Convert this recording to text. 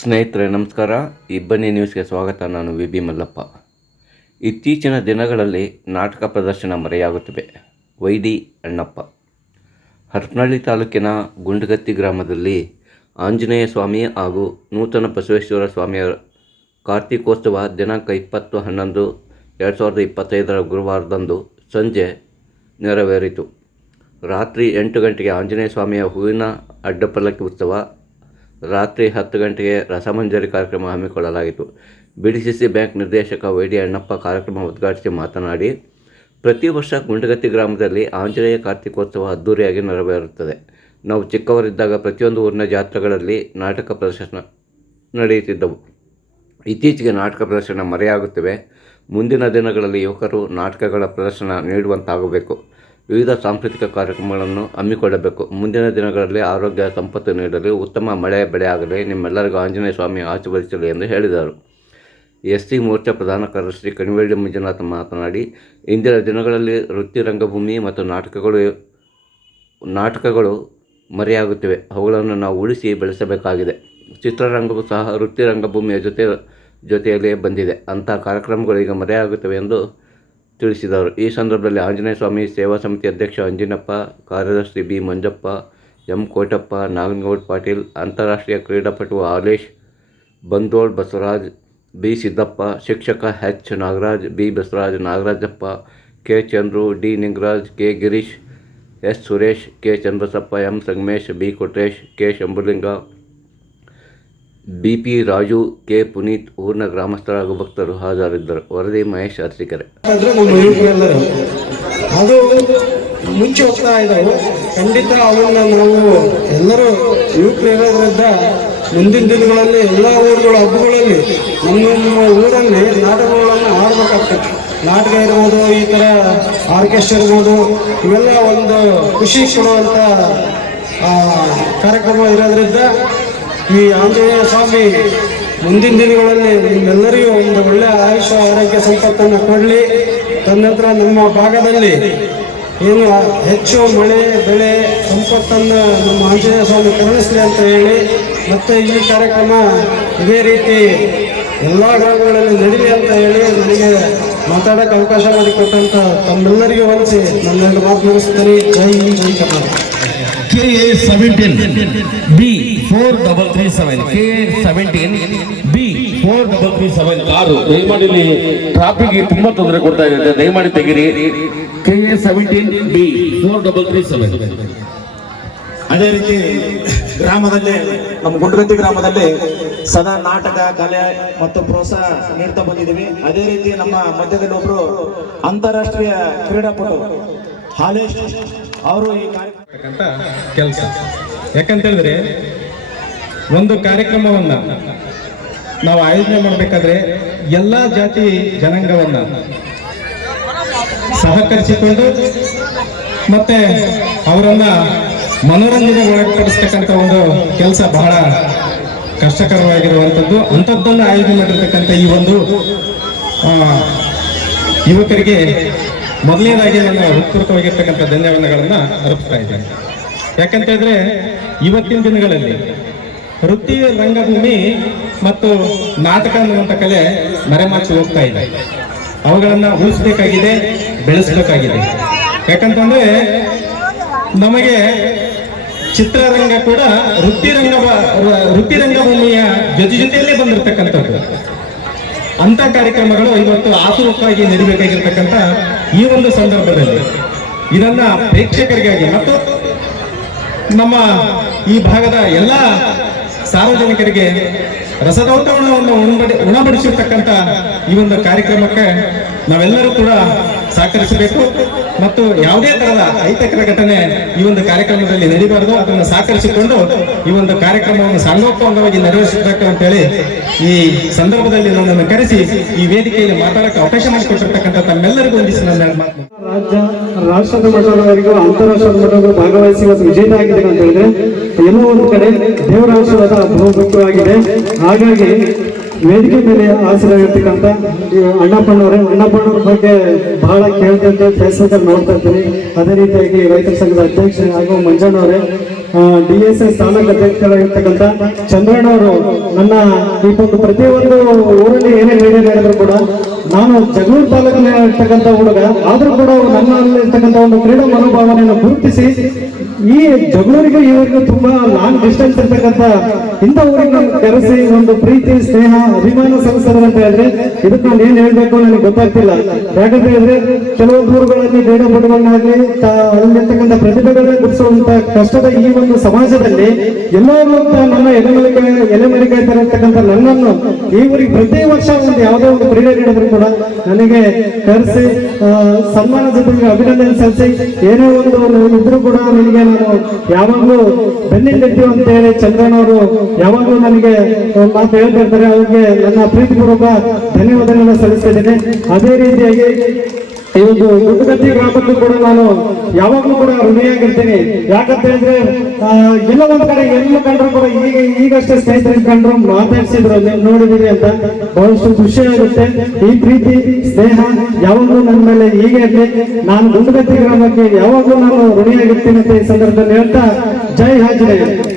ಸ್ನೇಹಿತರೆ, ನಮಸ್ಕಾರ. ಇಬ್ಬನಿ ನ್ಯೂಸ್ಗೆ ಸ್ವಾಗತ. ನಾನು ವಿ. ಬಿ. ಮಲ್ಲಪ್ಪ. ಇತ್ತೀಚಿನ ದಿನಗಳಲ್ಲಿ ನಾಟಕ ಪ್ರದರ್ಶನ ಮರೆಯಾಗುತ್ತಿವೆ. ವೈಡಿ ಅಣ್ಣಪ್ಪ. ಹರಪನಹಳ್ಳಿ ತಾಲೂಕಿನ ಗುಂಡಗತ್ತಿ ಗ್ರಾಮದಲ್ಲಿ ಆಂಜನೇಯ ಸ್ವಾಮಿ ಹಾಗೂ ನೂತನ ಬಸವೇಶ್ವರ ಸ್ವಾಮಿಯ ಕಾರ್ತಿಕೋತ್ಸವ ದಿನಾಂಕ ಇಪ್ಪತ್ತು ಹನ್ನೊಂದು ಎರಡು ಸಾವಿರದ ಇಪ್ಪತ್ತೈದರ ಗುರುವಾರದಂದು ಸಂಜೆ ನೆರವೇರಿತು. ರಾತ್ರಿ ಎಂಟು ಗಂಟೆಗೆ ಆಂಜನೇಯ ಸ್ವಾಮಿಯ ಹೂವಿನ ಅಡ್ಡಪಲ್ಲಕ್ಕಿ ಉತ್ಸವ ರಾತ್ರಿ ಹತ್ತು ಗಂಟೆಗೆ ರಸಮಂಜರಿ ಕಾರ್ಯಕ್ರಮ ಹಮ್ಮಿಕೊಳ್ಳಲಾಯಿತು B D C C bank ನಿರ್ದೇಶಕ ವೈ ಡಿ ಅಣ್ಣಪ್ಪ ಕಾರ್ಯಕ್ರಮ ಉದ್ಘಾಟಿಸಿ ಮಾತನಾಡಿ, ಪ್ರತಿ ವರ್ಷ ಗುಂಡಗತ್ತಿ ಗ್ರಾಮದಲ್ಲಿ ಆಂಜನೇಯ ಕಾರ್ತಿಕೋತ್ಸವ ಅದ್ದೂರಿಯಾಗಿ ನೆರವೇರುತ್ತದೆ. ನಾವು ಚಿಕ್ಕವರಿದ್ದಾಗ ಪ್ರತಿಯೊಂದು ಊರಿನ ಜಾತ್ರೆಗಳಲ್ಲಿ ನಾಟಕ ಪ್ರದರ್ಶನ ನಡೆಯುತ್ತಿದ್ದವು. ಇತ್ತೀಚೆಗೆ ನಾಟಕ ಪ್ರದರ್ಶನ ಮರೆಯಾಗುತ್ತಿವೆ. ಮುಂದಿನ ದಿನಗಳಲ್ಲಿ ಯುವಕರು ನಾಟಕಗಳ ಪ್ರದರ್ಶನ ನೀಡುವಂತಾಗಬೇಕು. ವಿವಿಧ ಸಾಂಸ್ಕೃತಿಕ ಕಾರ್ಯಕ್ರಮಗಳನ್ನು ಹಮ್ಮಿಕೊಳ್ಳಬೇಕು. ಮುಂದಿನ ದಿನಗಳಲ್ಲಿ ಆರೋಗ್ಯ, ಸಂಪತ್ತು ನೀಡಲು ಉತ್ತಮ ಮಳೆ ಬೆಳೆ ಆಗಲಿ ನಿಮ್ಮೆಲ್ಲರಿಗೂ ಆಂಜನೇಯ ಸ್ವಾಮಿ ಆಶೀರ್ವದಿಸಲಿ ಎಂದು ಹೇಳಿದರು. ಎಸ್ ಸಿ ಮೋರ್ಚಾ ಪ್ರಧಾನ ಕಾರ್ಯದರ್ಶಿ ಕಣಿವೆಳ್ಳಿ ಮಂಜುನಾಥ ಮಾತನಾಡಿ, ಇಂದಿನ ದಿನಗಳಲ್ಲಿ ವೃತ್ತಿ ರಂಗಭೂಮಿ ಮತ್ತು ನಾಟಕಗಳು ನಾಟಕಗಳು ಮರೆಯಾಗುತ್ತಿವೆ. ಅವುಗಳನ್ನು ನಾವು ಉಳಿಸಿ ಬೆಳೆಸಬೇಕಾಗಿದೆ. ಚಿತ್ರರಂಗವು ಸಹ ವೃತ್ತಿ ರಂಗಭೂಮಿಯ ಜೊತೆ ಜೊತೆಯಲ್ಲಿಯೇ ಬಂದಿದೆ. ಅಂಥ ಕಾರ್ಯಕ್ರಮಗಳು ಈಗ ಮರೆಯಾಗುತ್ತವೆ ಎಂದು ತಿಳಿಸಿದರು ಈ ಸಂದರ್ಭದಲ್ಲಿ ಆಂಜನೇಯ ಸ್ವಾಮಿ, ಸೇವಾ ಸಮಿತಿ ಅಧ್ಯಕ್ಷ ಅಂಜಿನಪ್ಪ, ಕಾರ್ಯದರ್ಶಿ ಬಿ. ಮಂಜಪ್ಪ, ಎಂ. ಕೋಟಪ್ಪ, ನಾಗನಗೌಡ ಪಾಟೀಲ್, ಅಂತಾರಾಷ್ಟ್ರೀಯ ಕ್ರೀಡಾಪಟು ಆಲೇಶ್, ಬಂದೋಳ್ ಬಸವರಾಜ್, ಬಿ. ಸಿದ್ದಪ್ಪ, ಶಿಕ್ಷಕ H. Nagaraj, B. Basavaraj, Nagarajappa, K. Chandru, D. Ningaraj, K. Girish, S. Suresh, K. Chandrasappa, M. Sangamesh, B. Kotresh, K. Shambhulinga B P Raju K Puneeth ಊರಿನ ಗ್ರಾಮಸ್ಥರ ಹಾಗೂ ಭಕ್ತರು ಹಾಜರಿದ್ದರು. ವರದಿ ಮಹೇಶ್ ಅರ್ಚಿಕರೆ ಅದು ಮುಂಚೆ ಹೋಗ್ತಾ ಇದ್ದಾವೆ. ಖಂಡಿತ ಅವನ್ನ ನಾವು ಎಲ್ಲರೂ ಯುವಕರು ಇರೋದ್ರಿಂದ ಮುಂದಿನ ದಿನಗಳಲ್ಲಿ ಎಲ್ಲ ಊರುಗಳ ಹಬ್ಬಗಳಲ್ಲಿ ನಮ್ಮ ಊರಲ್ಲಿ ನಾಟಕಗಳನ್ನು ಆಡ್ಬೇಕಾಗ್ತದೆ. ನಾಟಕ ಇರ್ಬೋದು ಈ ಥರ ಆರ್ಕೆಸ್ಟ್ರಾ ಇರ್ಬೋದು ಇವೆಲ್ಲ ಒಂದು ಖುಷಿ ಕೊಡುವಂಥ ಆ, ಕಾರ್ಯಕ್ರಮ ಇರೋದ್ರಿಂದ ಈ ಆಂಜನೇಯ ಸ್ವಾಮಿ ಮುಂದಿನ ದಿನಗಳಲ್ಲಿ ನಿಮ್ಮೆಲ್ಲರಿಗೂ ಒಂದು ಒಳ್ಳೆ ಆಯುಷ ಆರೋಗ್ಯ ಸಂಪತ್ತನ್ನು ಕೊಡಲಿ. ತನ್ನತ್ರ ನಮ್ಮ ಭಾಗದಲ್ಲಿ ಏನು ಹೆಚ್ಚು ಮಳೆ ಬೆಳೆ ಸಂಪತ್ತನ್ನು ನಮ್ಮ ಆಂಜನೇಯ ಸ್ವಾಮಿ ಕರುಣಿಸಲಿ ಅಂತ ಹೇಳಿ ಮತ್ತು ಈ ಕಾರ್ಯಕ್ರಮ ಇದೇ ರೀತಿ ಎಲ್ಲ ಗ್ರಾಮಗಳಲ್ಲಿ ನಡೀಲಿ ಅಂತ ಹೇಳಿ ನನಗೆ ಮಾತಾಡೋಕ್ಕೆ ಅವಕಾಶ ಮಾಡಿಕೊಟ್ಟಂಥ ತಮ್ಮೆಲ್ಲರಿಗೂ ಹೊಲಿಸಿ ನನ್ನ ಮಾತು ಮುಗಿಸ್ತೀನಿ. ಜೈ ಹಿಂದ್, ಜೈ Karnataka. K A seventeen B four double three seven K A seventeen B four double three seven car ದಯಮಾಡಿ ಇಲ್ಲಿ ಟ್ರಾಫಿಕ್ ತುಂಬಾ ತೊಂದರೆ ಕೊಡ್ತಾ ಇದೆ ದಯಮಾಡಿ ತೆಗಿರಿ. K A seventeen B four double three seven ಅದೇ ರೀತಿ ಗ್ರಾಮದಲ್ಲಿ ನಮ್ಮ ಗುಂಡಗತ್ತಿ ಗ್ರಾಮದಲ್ಲಿ ಸದಾ ನಾಟಕ ಕಲೆ ಮತ್ತು ಪ್ರೋತ್ಸಾಹ ನೀಡ್ತಾ ಬಂದಿದ್ದೀವಿ. ಅದೇ ರೀತಿ ನಮ್ಮ ಮಧ್ಯದಲ್ಲಿ ಒಬ್ಬರು ಅಂತಾರಾಷ್ಟ್ರೀಯ ಕ್ರೀಡಾಪಟು ಹಾಲೇಶ್ ಅವರು ಈ ಕಾರ್ಯಕ್ರಮ ಕೆಲಸ. ಕೆಲಸ ಯಾಕಂತೇಳಿದ್ರೆ, ಒಂದು ಕಾರ್ಯಕ್ರಮವನ್ನ ನಾವು ಆಯೋಜನೆ ಮಾಡಬೇಕಾದ್ರೆ ಎಲ್ಲ ಜಾತಿ ಜನಾಂಗವನ್ನ ಸಹಕರಿಸಿಕೊಂಡು ಮತ್ತೆ ಅವರನ್ನ ಮನೋರಂಜನೆ ಒಳಪಡಿಸ್ತಕ್ಕಂಥ ಒಂದು ಕೆಲಸ ಬಹಳ ಕಷ್ಟಕರವಾಗಿರುವಂಥದ್ದು. ಅಂಥದ್ದನ್ನು ಆಯೋಜನೆ ಮಾಡಿರ್ತಕ್ಕಂಥ ಈ ಒಂದು ಯುವಕರಿಗೆ ಮೊದಲನೇದಾಗಿ ನನ್ನ ಹೃತ್ಪೂರ್ವಕವಾಗಿರ್ತಕ್ಕಂಥ ಧನ್ಯವಾದಗಳನ್ನು ಅರ್ಪಿಸ್ತಾ ಇದ್ದೇನೆ. ಯಾಕಂತ ಹೇಳಿದ್ರೆ, ಇವತ್ತಿನ ದಿನಗಳಲ್ಲಿ ವೃತ್ತಿ, ರಂಗಭೂಮಿ ಮತ್ತು ನಾಟಕ ಅನ್ನುವಂಥ ಕಲೆ ಮರೆಮಾಚಿ ಹೋಗ್ತಾ ಇದೆ. ಅವುಗಳನ್ನು ಉಳಿಸ್ಬೇಕಾಗಿದೆ, ಬೆಳೆಸಬೇಕಾಗಿದೆ. ಯಾಕಂತಂದ್ರೆ, ನಮಗೆ ಚಿತ್ರರಂಗ ಕೂಡ ವೃತ್ತಿ ರಂಗ ವೃತ್ತಿ ರಂಗಭೂಮಿಯ ಜೊತೆ ಜೊತೆಯಲ್ಲೇ ಬಂದಿರತಕ್ಕಂಥದ್ದು. ಅಂತ ಕಾರ್ಯಕ್ರಮಗಳು ಇವತ್ತು ಆಸುರವಾಗಿ ನಡಿಬೇಕಾಗಿರ್ತಕ್ಕಂಥ ಈ ಒಂದು ಸಂದರ್ಭದಲ್ಲಿ ಇದನ್ನ ಪ್ರೇಕ್ಷಕರಿಗಾಗಿ ಮತ್ತು ನಮ್ಮ ಈ ಭಾಗದ ಎಲ್ಲ ಸಾರ್ವಜನಿಕರಿಗೆ ರಸದೌತಣವನ್ನು ಉಣಬಡಿ, ಉಣಬಡಿಸಿರ್ತಕ್ಕಂಥ ಈ ಒಂದು ಕಾರ್ಯಕ್ರಮಕ್ಕೆ ನಾವೆಲ್ಲರೂ ಕೂಡ ಸಹಕರಿಸಬೇಕು. ಮತ್ತು ಯಾವುದೇ ತರಹದ ಅಹಿತಕರ ಘಟನೆ ಈ ಒಂದು ಕಾರ್ಯಕ್ರಮದಲ್ಲಿ ನಡೀಬಾರದು. ಅದನ್ನು ಸಹಕರಿಸಿಕೊಂಡು ಈ ಒಂದು ಕಾರ್ಯಕ್ರಮವನ್ನು ಸಾಂಗೋಪಂಗವಾಗಿ ನೆರವೇರಿಸಬೇಕು ಅಂತ ಹೇಳಿ ಈ ಸಂದರ್ಭದಲ್ಲಿ ನನ್ನನ್ನು ಕರೆಸಿ ಈ ವೇದಿಕೆಯಲ್ಲಿ ಮಾತಾಡಕ್ಕೆ ಅವಕಾಶ ಮಾಡಿಕೊಟ್ಟಿರ್ತಕ್ಕಂಥ ತಮ್ಮೆಲ್ಲರಿಗೂ ಒಂದಿಸಿ ನನ್ನ ರಾಜ್ಯ ರಾಷ್ಟ್ರದ ಮಟ್ಟದವರೆಗೂ ಅಂತಾರಾಷ್ಟ್ರದ ಮಟ್ಟದವರೆಗೂ ಭಾಗವಹಿಸಿ ಇವತ್ತು ವಿಜೇತ ಆಗಿದೆ ಅಂತ ಹೇಳಿದ್ರೆ, ಎಲ್ಲೋ ಒಂದು ಕಡೆ ದೇವರ ಆಶೀರ್ವಾದ ಹಾಗಾಗಿ ವೇದಿಕೆ ಮೇಲೆ ಹಾಜರಾಗಿರ್ತಕ್ಕಂಥ ಈ ಅಣ್ಣಪ್ಪನವರೇ, ಅಣ್ಣಪ್ಪನವ್ರ ಬಗ್ಗೆ ಬಹಳ ಕೇಳ್ತಂತೆ ಫೇಸ್ಬುಕ್ ಅಲ್ಲಿ ನೋಡ್ತಾ ಇರ್ತೀನಿ ಅದೇ ರೀತಿಯಾಗಿ ರೈತರ ಸಂಘದ ಅಧ್ಯಕ್ಷ ಹಾಗೂ ಮಂಜಣ್ಣವರೇ ಡಿ ಎಸ್ ಎಸ್ ತಾಲೂಕು ಅಧ್ಯಕ್ಷರಾಗಿರ್ತಕ್ಕಂಥ ಚಂದ್ರಣ್ಣ ಅವರು ನನ್ನ ಈ ಒಂದು ಪ್ರತಿಯೊಂದು ಊರಲ್ಲಿ ಏನೇ ಹೇಳಿದ್ರು ಹೇಳಿದ್ರು ಕೂಡ, ನಾನು ಜಗಳೂರು ತಾಲೂಕಿನ ಇರ್ತಕ್ಕಂಥ ಹುಡುಗ, ಆದರೂ ಕೂಡ ನನ್ನಲ್ಲಿ ಇರ್ತಕ್ಕಂಥ ಒಂದು ಕ್ರೀಡಾ ಮನೋಭಾವನೆಯನ್ನು ಗುರುತಿಸಿ ಈ ಜಗಳೂರಿಗೆ ಇವರಿಗೆ ತುಂಬಾ ಲಾಂಗ್ ಡಿಸ್ಟೆನ್ಸ್ ಇರ್ತಕ್ಕಂಥ ಇಂಥ ಊರಿಗೆ ಕರೆಸಿ ಒಂದು ಪ್ರೀತಿ, ಸ್ನೇಹ, ಅಭಿಮಾನ ಸಂಸ್ಥೆ ಅಂತ ಹೇಳಿದ್ರೆ ಇದಕ್ಕೆ ನಾನು ಏನ್ ಹೇಳ್ಬೇಕು ನನಗೆ ಗೊತ್ತಾಗ್ತಿಲ್ಲ. ಯಾಕಂತ ಹೇಳಿದ್ರೆ ಕೆಲವು ಊರುಗಳಲ್ಲಿ ಬೇಡ ಬಡವನ್ನಾಗ್ಲಿ ಅಲ್ಲಿರ್ತಕ್ಕಂಥ ಪ್ರತಿಭೆಗಳನ್ನ ಗುರುಸುವಂತ ಕಷ್ಟದ ಈ ಒಂದು ಸಮಾಜದಲ್ಲಿ ಎಲ್ಲರೂ ನನ್ನ ಎಲೆಮಲಿಕೆ ಎಲೆಮಲಿಕೆ ಇರ್ತಕ್ಕಂಥ ನನ್ನನ್ನು ಈ ಊರಿಗೆ ಪ್ರತಿ ವರ್ಷ ಒಂದು ಯಾವುದೇ ಒಂದು ಕ್ರೀಡೆ ನೀಡಿದ್ರು ಕೂಡ ನನಗೆ ಕರೆಸಿ ಸನ್ಮಾನ ಜೊತೆಗೆ ಅಭಿನಂದನೆ ಸಲ್ಲಿಸಿ, ಏನೇ ಒಂದು ಇದ್ರು ಕೂಡ ನನಗೆ ನಾನು ಯಾವಾಗಲೂ ಬೆನ್ನಿಟ್ಟಿರ್ತೀವಿ ಅಂತ ಹೇಳಿ ಚಂದ್ರನವರು ಯಾವಾಗಲೂ ನನಗೆ ಒಂದು ಮಾತು ಹೇಳ್ತಾ ಇರ್ತಾರೆ, ಅವ್ರಿಗೆ ನನ್ನ ಪ್ರೀತಿಪೂರ್ವಕ ಧನ್ಯವಾದಗಳನ್ನ ಸಲ್ಲಿಸ್ತಿದ್ದೇನೆ ಅದೇ ರೀತಿಯಾಗಿ ಈ ಒಂದು ಗುಡ್ಡಗತ್ತಿ ಗ್ರಾಮಕ್ಕೂ ಕೂಡ ನಾನು ಯಾವಾಗಲೂ ಕೂಡ ಋಣಿಯಾಗಿರ್ತೀನಿ ಯಾಕಂತ ಹೇಳಿದ್ರೆ ಎಲ್ಲ ಒಂದ್ ಕಡೆ ಎಲ್ಲ ಕಂಡ್ರು ಕೂಡ ಈಗ, ಈಗಷ್ಟೇ ಸ್ನೇಹಿತರ ಕಂಡ್ರು ಮಾತಾಡ್ಸಿದ್ರು ನೀವು ನೋಡಿದೀರಿ ಅಂತ ಬಹಳಷ್ಟು ಖುಷಿ ಆಗುತ್ತೆ. ಈ ಪ್ರೀತಿ, ಸ್ನೇಹ ಯಾವಾಗಲೂ ನನ್ನ ಮೇಲೆ ಹೀಗೆ ಇರಲಿ. ನಾನು ಗುಂಡಗತ್ತಿ ಗ್ರಾಮಕ್ಕೆ ಯಾವಾಗಲೂ ನಾನು ಋಣಿಯಾಗಿರ್ತೀನಿ ಅಂತ ಈ ಸಂದರ್ಭದಲ್ಲಿ ಹೇಳ್ತಾ, ಜೈ ಹಾಜರೇ